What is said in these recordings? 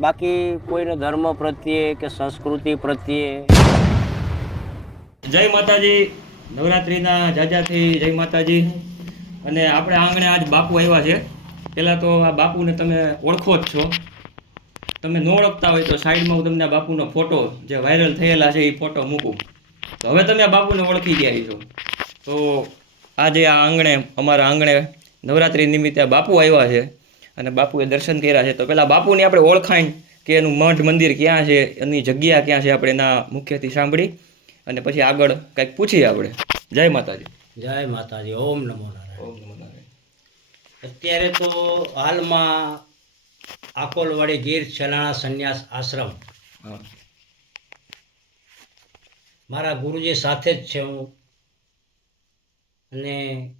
બાકી કોઈને ધર્મ પ્રત્યે કે સંસ્કૃતિ પ્રત્યે? જય માતાજી. નવરાત્રિના જાજાથી જય માતાજી. અને આપણે આંગણે આજ બાપુ આવ્યા છે. પહેલાં તો આ બાપુને તમે ઓળખો જ છો. તમે ન ઓળખતા હોય તો સાઈડમાં હું તમને આ બાપુનો ફોટો જે વાયરલ થયેલા છે એ ફોટો મૂકું. તો હવે તમે આ બાપુને ઓળખી ગયા છો તો આજે આ આંગણે, અમારા આંગણે નવરાત્રિ નિમિત્તે બાપુ આવ્યા છે. અને બાપુએ દર્શન કર્યા છે. તો પહેલાં બાપુની આપણે ઓળખાણ કે એનું મઠ મંદિર ક્યાં છે એની જગ્યા ક્યાં છે આપણે એના મુખ્યથી સાંભળી અને પછી આગળ કંઈક પૂછીએ આપણે. જય માતાજી. જય માતાજી. ઓમ નમો નારાયણ. ઓમ નમો નારાયણ. અત્યારે તો હાલમાં આકોલવાડી ગીર છેલાણા સંન્યાસ આશ્રમ. મારા ગુરુજી સાથે જ છે હું. અને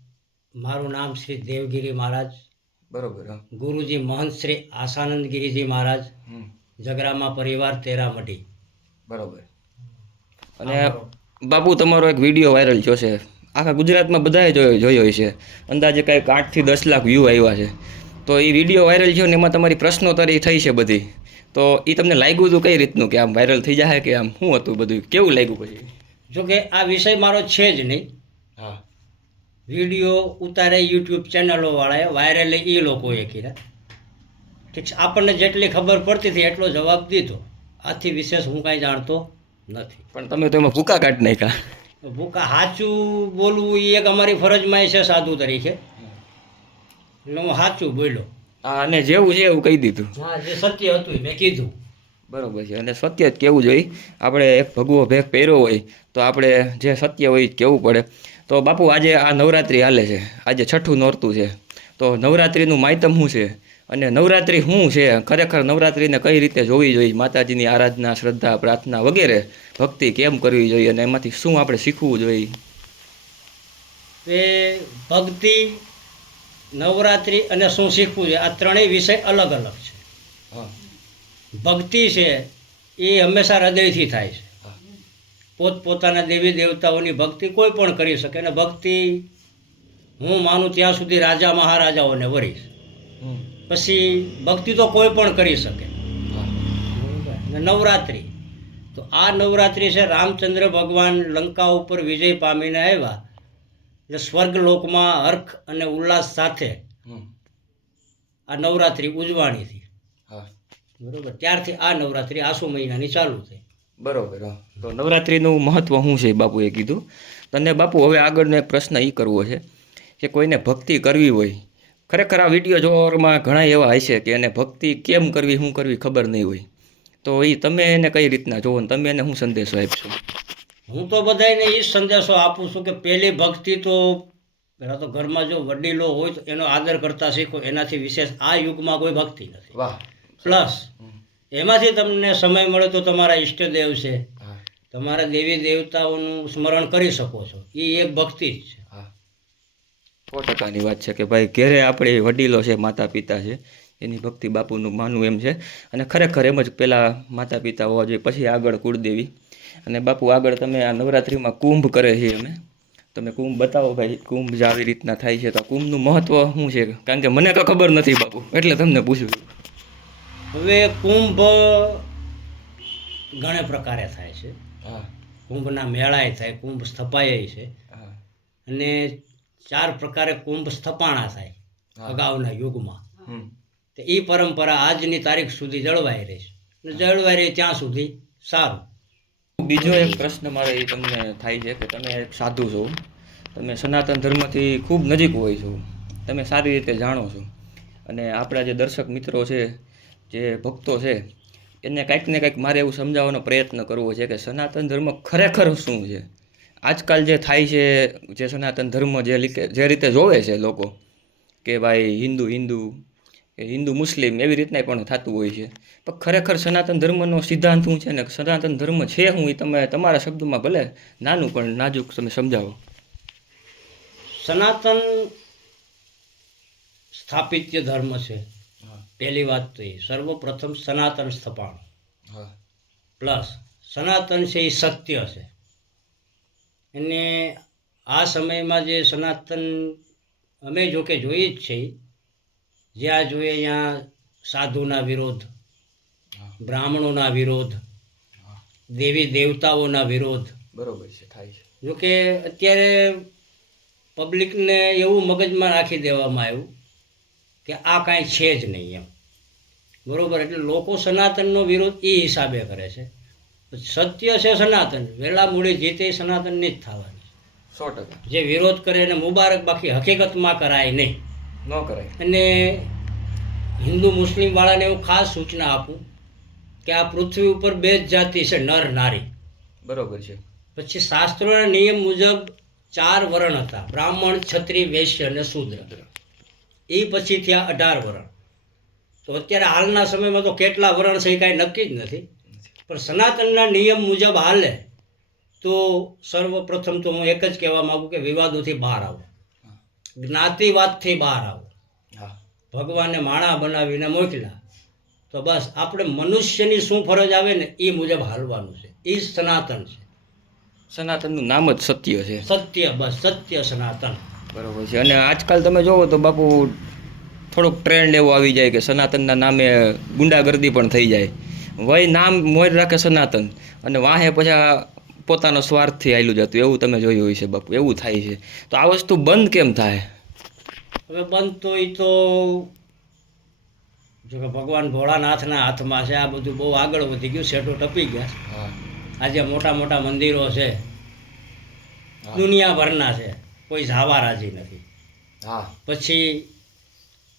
મારું નામ શ્રી દેવગીરી મહારાજ. બરોબર હા. ગુરુજી મહંત શ્રી આસાનંદ ગિરિજી મહારાજ જગરામાં પરિવાર પરિવાર તેરામઢી બરોબર. અને બાપુ તમારો એક વીડિયો વાયરલ થયો છે. આખા ગુજરાતમાં બધાએ જોયો જોયો છે. અંદાજે કંઈક આઠથી દસ લાખ વ્યૂ આવ્યા છે. તો એ વીડિયો વાયરલ થયો ને એમાં તમારી પ્રશ્નોત્તરી થઈ છે બધી. તો એ તમને લાગ્યું હતું કઈ રીતનું કે આમ વાયરલ થઈ જાય કે આમ શું હતું બધું? કેવું લાગ્યું પછી? જોકે આ વિષય મારો છે જ નહીં. હા. વીડિયો ઉતારે યુટ્યુબ ચેનલોવાળાએ વાયરલ એ લોકોએ કર્યા. ઠીક છે આપણને જેટલી ખબર પડતી હતી એટલો જવાબ દીધો. આથી વિશેષ હું કાંઈ જાણતો નથી. પણ તમે તો એમાં ભૂકા કાઢ નાખ્યા. ભૂકા સાચું બોલવું એ એક અમારી ફરજમાં છે સાધુ તરીકે. એટલે હું સાચું બોલ્યો. હા અને જેવું છે એવું કહી દીધું. હા જે સત્ય હતું એ મેં કીધું. બરોબર છે અને સત્ય જ કહેવું જોઈએ. આપણે એક ભગવો ભેગ પહેર્યો હોય તો આપણે જે સત્ય હોય એ કહેવું પડે. તો બાપુ આજે આ નવરાત્રિ હાલે છે. આજે છઠ્ઠું નોરતું છે. તો નવરાત્રિનું માહિતમ શું છે? અને નવરાત્રિ શું છે? ખરેખર નવરાત્રિને કઈ રીતે જોવી જોઈએ? માતાજીની આરાધના શ્રદ્ધા પ્રાર્થના વગેરે ભક્તિ કેમ કરવી જોઈએ અને એમાંથી શું આપણે શીખવું જોઈએ? એ ભક્તિ નવરાત્રિ અને શું શીખવું છે આ ત્રણેય વિષય અલગ અલગ છે. ભક્તિ છે એ હંમેશા હૃદયથી થાય છે. પોતપોતાના દેવી દેવતાઓની ભક્તિ કોઈ પણ કરી શકે અને ભક્તિ હું માનું ત્યાં સુધી રાજા મહારાજાઓને વરીશ. પછી ભક્તિ તો કોઈ પણ કરી શકે. નવરાત્રિ. તો આ નવરાત્રિ છે રામચંદ્ર ભગવાન લંકા ઉપર વિજય પામીને આવ્યા. એટલે સ્વર્ગ લોકમાં હર્ખ અને ઉલ્લાસ સાથે આ નવરાત્રિ ઉજવાણી હતી બરોબર. ત્યારથી આ નવરાત્રિ આસુ મહિનાની ચાલુ થઈ. બરોબર હા. તો નવરાત્રિનું મહત્વ શું છે બાપુએ કીધું? તને બાપુ હવે આગળનો એક પ્રશ્ન એ કરવો છે કે કોઈને ભક્તિ કરવી હોય ખરેખર આ વીડિયો જોવામાં ઘણા એવા હશે કે એને ભક્તિ કેમ કરવી શું કરવી ખબર નહીં હોય. તો એ તમે એને કઈ રીતના જોવો ને તમે એને શું સંદેશો આપશો? હું તો બધાને એ સંદેશો આપું છું કે પહેલી ભક્તિ તો પહેલાં તો ઘરમાં જો વડીલો હોય તો એનો આદર કરતા શીખો. એનાથી વિશેષ આ યુગમાં કોઈ ભક્તિ નથી. વાહ. પ્લસ એમાંથી તમને સમય મળે તો તમારા ઈષ્ટદેવ છે. તમારા દેવી દેવતાઓનું સ્મરણ કરી શકો છો. એ એક ભક્તિ જ છે. સો ટકાની વાત છે કે ભાઈ ઘેરે આપણે વડીલો છે માતા પિતા છે એની ભક્તિ બાપુનું માનવું એમ છે. અને ખરેખર એમ જ પહેલાં માતા પિતા હોવા જોઈએ પછી આગળ કુળદેવી. અને બાપુ આગળ તમે આ નવરાત્રિમાં કુંભ કરે છે અમે તમે કુંભ બતાવો ભાઈ કુંભ જ આવી રીતના થાય છે. તો કુંભનું મહત્ત્વ શું છે? કારણ કે મને તો ખબર નથી બાપુ એટલે તમને પૂછ્યું હવે કુંભ ઘણે પ્રકારે થાય છે. કુંભના મેળાએ થાય કુંભ સ્થપાય છે. અને ચાર પ્રકારે કુંભ સ્થપાણા થાય અગાઉના યુગમાં. તો એ પરંપરા આજની તારીખ સુધી જળવાઈ રહી છે. અને જળવાઈ રહી ત્યાં સુધી સારું. બીજો એક પ્રશ્ન મારે એ તમને થાય છે કે તમે એક સાધુ છો. તમે સનાતન ધર્મથી ખૂબ નજીક હોય છો. તમે સારી રીતે જાણો છો. અને આપણા જે દર્શક મિત્રો છે જે ભક્તો છે, એને કાંઈક ને કાંઈક મારે એવું સમજાવવાનો પ્રયત્ન કરવો છે કે સનાતન ધર્મ ખરેખર શું છે? આજકાલ જે થાય છે, જે સનાતન ધર્મ જે જે રીતે જોવે છે લોકો કે ભાઈ હિન્દુ હિન્દુ કે હિન્દુ, મુસ્લિમ એવી રીતના પણ થતું હોય છે. પણ ખરેખર સનાતન ધર્મનો સિદ્ધાંત શું છે ને સનાતન ધર્મ છે હું એ તમે તમારા શબ્દોમાં ભલે નાનું પણ નાજુક તમે સમજાવો. સનાતન સ્થાપિત્ય ધર્મ છે. પહેલી વાત તો એ સર્વપ્રથમ સનાતન સ્થપાણ. પ્લસ સનાતન છે એ સત્ય છે. અને આ સમયમાં જે સનાતન અમે જો કે જોઈએ જ છે જ્યાં જોઈએ ત્યાં સાધુના વિરોધ બ્રાહ્મણોના વિરોધ દેવી દેવતાઓના વિરોધ. બરોબર છે થાય છે. જોકે અત્યારે પબ્લિકને એવું મગજમાં રાખી દેવામાં આવ્યું કે આ કાંઈ છે જ નહીં એમ. બરોબર એટલે લોકો સનાતનનો વિરોધ એ હિસાબે કરે છે. સત્ય છે સનાતન વેલા મૂળે જીતે સનાતનની જ થવાની સો ટકા. જે વિરોધ કરે એને મુબારક બાકી હકીકતમાં કરાય નહીં. ન કરાય. અને હિન્દુ મુસ્લિમ વાળાને હું ખાસ સૂચના આપું કે આ પૃથ્વી ઉપર બે જ જાતિ છે નર નારી. બરોબર છે. પછી શાસ્ત્રોના નિયમ મુજબ ચાર વર્ણ હતા બ્રાહ્મણ ક્ષત્રિય વૈશ્ય અને શૂદ્ર. એ પછી થયા અઢાર વરણ. તો અત્યારે હાલના સમયમાં તો કેટલા વરણ છે એ કાંઈ નક્કી જ નથી. પણ સનાતનના નિયમ મુજબ હાલે તો સર્વપ્રથમ તો હું એક જ કહેવા માગું કે વિવાદોથી બહાર આવો. જ્ઞાતિવાદથી બહાર આવો. હા. ભગવાનને માણા બનાવીને મોકલ્યા. તો બસ આપણે મનુષ્યની શું ફરજ આવે ને એ મુજબ હાલવાનું છે. એ જ સનાતન છે. સનાતનનું નામ જ સત્ય છે. સત્ય બસ સત્ય સનાતન. બરોબર છે. અને આજકાલ તમે જોવો તો બાપુ થોડોક ટ્રેન્ડ એવો આવી જાય કે સનાતનના નામે ગુંડાગર્દી પણ થઈ જાય. વય નામ મોર રાખે સનાતન. અને વાહે પછી પોતાનો સ્વાર્થથી આયલું જતું. એવું તમે જોયું હોય છે બાપુ. એવું થાય છે. તો આ વસ્તુ બંધ કેમ થાય? હવે બંધ તો એ તો જો કે ભગવાન ભોળાનાથના હાથમાં છે. આ બધું બહુ આગળ વધી ગયું. સેટો ટપી ગયા. આજે મોટા મોટા મંદિરો છે. દુનિયાભરના છે. કોઈ જાવા રાજી નથી. હા. પછી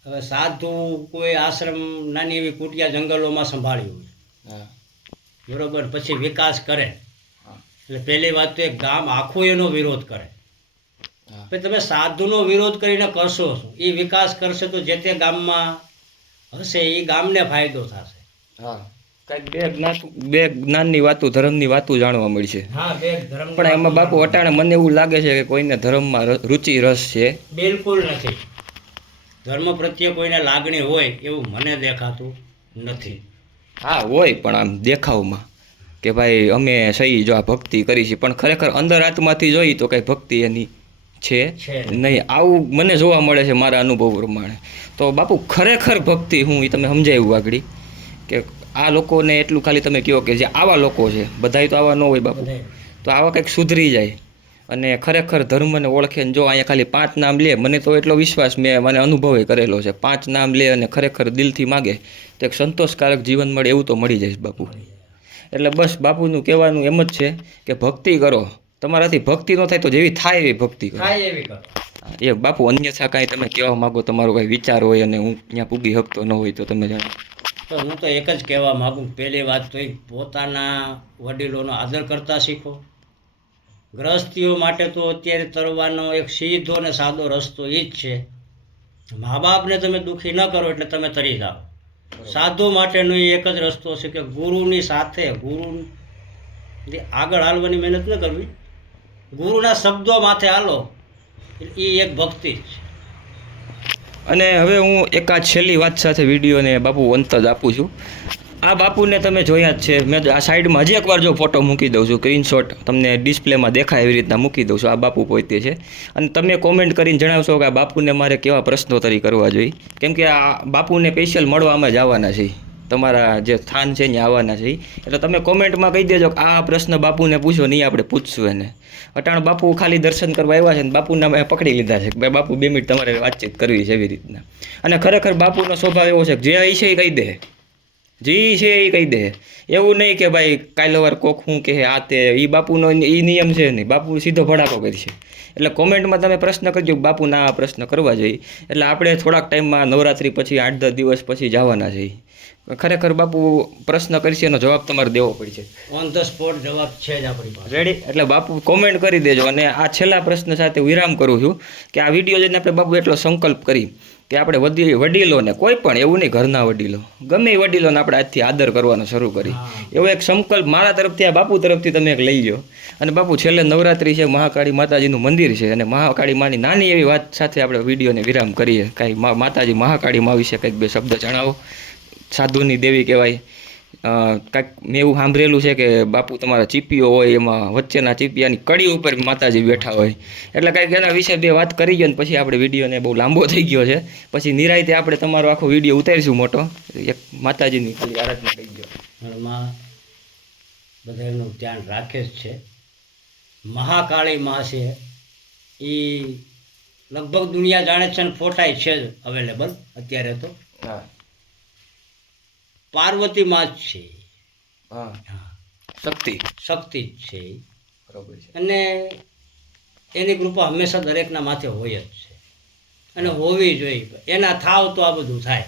હવે સાધુ કોઈ આશ્રમ નાની એવી કુટિયા જંગલોમાં સંભાળ્યું હોય. બરોબર પછી વિકાસ કરે. એટલે પહેલી વાત તો એક ગામ આખું એનો વિરોધ કરે. પછી તમે સાધુનો વિરોધ કરીને કરશો શું? એ વિકાસ કરશે તો જે તે ગામમાં હશે એ ગામને ફાયદો થશે. હા. કાંઈક બે જ્ઞાન બે જ્ઞાનની વાતો ધર્મની વાતો જાણવા મળશે હા પણ એમાં બાપુ અટાણે મને એવું લાગે છે કે કોઈને ધર્મમાં રુચિ રસ છે. બિલકુલ નથી. ધર્મ પ્રત્યે કોઈને લાગણી હોય એવું મને દેખાતું નથી. હા હોય પણ આમ દેખાવમાં. કે ભાઈ અમે સહી જો આ ભક્તિ કરી છે પણ ખરેખર અંદર આત્માથી જોઈ તો કઈ ભક્તિ એની છે છે નહીં. આવું મને જોવા મળે છે મારા અનુભવ પ્રમાણે. તો બાપુ ખરેખર ભક્તિ હું એ તમે સમજાયું આગળ કે આ લોકોને એટલું ખાલી તમે કહો કે જે આવા લોકો છે બધાય તો આવા ન હોય બાપુ. તો આવા કંઈક સુધરી જાય. અને ખરેખર ધર્મને ઓળખે ને જો અહીંયા ખાલી પાંચ નામ લે મને તો એટલો વિશ્વાસ મેં મને અનુભવે કરેલો છે. પાંચ નામ લે અને ખરેખર દિલથી માગે તો એક સંતોષકારક જીવન મળે એવું તો મળી જાય બાપુ. એટલે બસ બાપુનું કહેવાનું એમ જ છે કે ભક્તિ કરો. તમારાથી ભક્તિ ન થાય તો જેવી થાય એવી ભક્તિ કરો. કરો. એ બાપુ અન્યથા કાંઈ તમે કહેવા માગો તમારો કાંઈ વિચાર હોય અને હું ત્યાં પૂગી શકતો ન હોય તો તમે જાણો. તો હું તો એક જ કહેવા માગું પહેલી વાત તો એ પોતાના વડીલોનો આદર કરતા શીખો. ગ્રહસ્થીઓ માટે તો અત્યારે તરવાનો એક સીધો ને સાદો રસ્તો એ જ છે. મા બાપને તમે દુઃખી ન કરો એટલે તમે તરી જાઓ. સાધુ માટેનો એ એક જ રસ્તો છે કે ગુરુની સાથે ગુરુ આગળ હાલવાની મહેનત ન કરવી. ગુરુના શબ્દો માથે હાલો એ એક ભક્તિ છે. અને હવે હું એકાદ છેલ્લી વાત સાથે વિડીયોને બાપુ અંત જ આપું છું. આ બાપુને તમે જોયા જ છે. મેં આ સાઈડમાં હજી એકવાર જો ફોટો મૂકી દઉં છું. સ્ક્રીનશોટ તમને ડિસ્પ્લેમાં દેખાય એવી રીતના મૂકી દઉં છું. આ બાપુ પોતે છે. અને તમે કોમેન્ટ કરીને જણાવશો કે આ બાપુને મારે કેવા પ્રશ્નો તરી કરવા જોઈએ. કેમ કે આ બાપુને સ્પેશિયલ મળવામાં જ આવવાના છે. તમારા જે સ્થાન છે ત્યાં આવવાના છે એટલે તમે કોમેન્ટમાં કહી દેજો કે આ પ્રશ્ન બાપુને પૂછો, નહીં આપણે પૂછશું એને. અટાણ બાપુ ખાલી દર્શન કરવા આવ્યા છે ને બાપુના મેં પકડી લીધા છે. કે ભાઈ બાપુ બે મિનિટ તમારે વાતચીત કરવી છે એવી રીતના. અને ખરેખર બાપુનો સ્વભાવ એવો છે કે જે છે એ કહી દે. જે છે એ કહી દે. એવું નહીં કે ભાઈ કાયલવાર કોક હું કે આ તે એ બાપુનો એ નિયમ છે નહીં. બાપુ સીધો ભડાકો કરશે. એટલે કોમેન્ટમાં તમે પ્રશ્ન કરજો બાપુના આ પ્રશ્ન કરવા જોઈએ. એટલે આપણે થોડાક ટાઈમમાં નવરાત્રી પછી આઠ દસ દિવસ પછી જવાના છે ખરેખર બાપુ પ્રશ્ન કરશે એનો જવાબ તમારે દેવો પડશે. ઓન ધ સ્પોટ જવાબ છે જ આપણી પાસે. રેડી એટલે બાપુ કોમેન્ટ કરી દેજો અને આ છેલ્લા પ્રશ્ન સાથે વિરામ કરું છું કે આ વીડિયો જોઈને આપણે બાપુ એટલો સંકલ્પ કરી કે આપણે વડી વડીલોને કોઈ પણ એવું નહીં ઘરના વડીલો ગમે એ વડીલોને આપણે આજથી આદર કરવાનો શરૂ કરી. એવો એક સંકલ્પ મારા તરફથી આ બાપુ તરફથી તમે એક લઈ લો અને બાપુ છેલ્લે નવરાત્રિ છે મહાકાળી માતાજીનું મંદિર છે અને મહાકાળી માની નાની એવી વાત સાથે આપણે વિડીયોને વિરામ કરીએ. કાંઈ માતાજી મહાકાળી મા વિશે કંઈક બે શબ્દ જણાવો. સાધુની દેવી કહેવાય. કાંઈક મેં એવું સાંભળેલું છે કે બાપુ તમારા ચીપીઓ હોય એમાં વચ્ચેના ચીપિયાની કડી ઉપર માતાજી બેઠા હોય. એટલે કાંઈક એના વિશે બે વાત કરી ગયો ને પછી આપણે વિડીયોને બહુ લાંબો થઈ ગયો છે. પછી નિરાયતે આપણે તમારો આખો વીડિયો ઉતારીશું મોટો. એક માતાજીની ખાલી આરાધના થઈ ગયો બધાનું ધ્યાન રાખે જ છે. મહાકાળી મા છે. એ લગભગ દુનિયા જાણે છે ને ફોટાય છે જ અવેલેબલ અત્યારે તો. હા. પાર્વતી માં જ છે. હા. શક્તિ. શક્તિ જ છે. બરોબર છે. અને એની કૃપા હંમેશા દરેકના માથે હોય જ છે. અને હોવી જોઈએ. એના થાવ તો આ બધું થાય.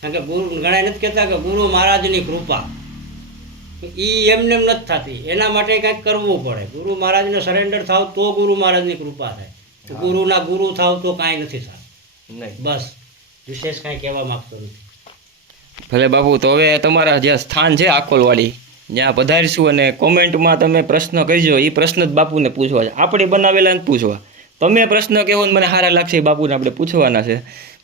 કારણ કે ગુરુ ઘણા નથી કહેતા કે ગુરુ મહારાજની કૃપા. એ એમને એમ નથી થતી. એના માટે કંઈક કરવું પડે. ગુરુ મહારાજને સરેન્ડર થાવ તો ગુરુ મહારાજની કૃપા થાય. ગુરુના ગુરુ થાવ તો કાંઈ નથી થતું. નહીં. બસ. વિશેષ કાંઈ કહેવા માગતો નથી. ભલે બાપુ, તો હવે તમારા જે સ્થાન છે આકોલવાડી, જ્યાં પધારીશું અને કોમેન્ટમાં તમે પ્રશ્ન કરજો એ પ્રશ્ન જ બાપુને પૂછવા છે. આપણે બનાવેલા પૂછવા. તમે પ્રશ્ન કહેવો ને મને સારા લાગશે બાપુને આપણે પૂછવાના છે.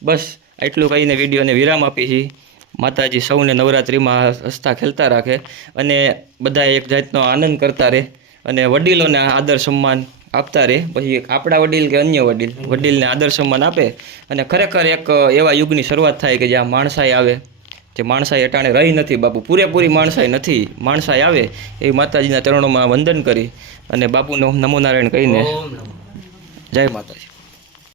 બસ એટલું કહીને વિડીયોને વિરામ આપી છીએ માતાજી સૌને નવરાત્રિમાં હસતા ખેલતા રાખે અને બધા એક જાતનો આનંદ કરતા રહે અને વડીલોને આદર સન્માન આપતા રહે. પછી આપણા વડીલ કે અન્ય વડીલ? વડીલને આદર સન્માન આપે અને ખરેખર એક એવા યુગની શરૂઆત થાય કે જ્યાં માણસાઈ આવે. જે માણસાઈ અટાણે રહી નથી બાપુ પૂરેપૂરી માણસાઈ નથી. માણસાઈ આવે એવી માતાજીના ચરણોમાં વંદન કરી અને બાપુનો નમો નારાયણ કહીને જય માતાજી.